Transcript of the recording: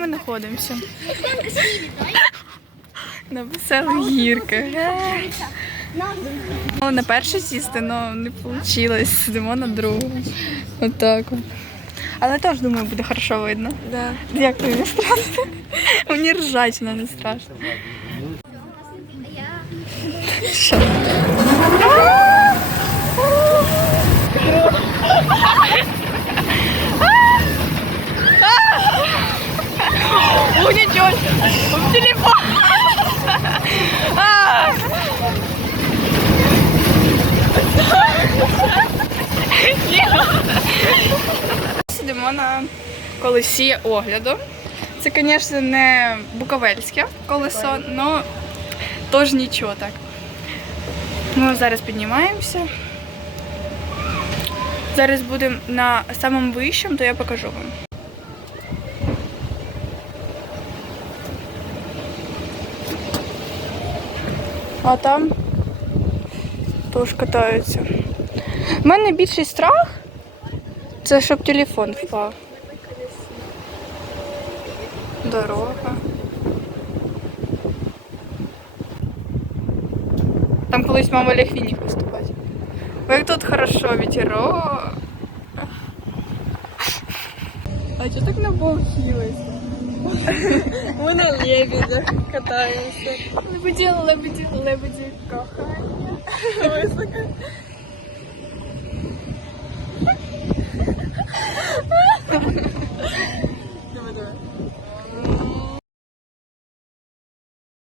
Ми знаходимося на веселих гірках. На перше сісти, але не вийшло. Сидимо на другу. Отак от. Але теж думаю, буде хорошо видно. Да. Як тобі не страшно? Мені але не страшно. Що? Уйдет в телефон. Сидимо на колесі огляду. Це, звісно, не буковельське колесо, але теж нічого так. Ми зараз піднімаємося. Зараз будемо на самому вищому, то я покажу вам. А там теж катаються. У мене більший страх це щоб телефон впав. Дорога. Там колись мама Ляхвінік виступати. Ой, як тут хорошо, ветерок. А чого так набовхілось? Ми на лебедях катаємося. Лебеді, лебеді, лебеді, кохання.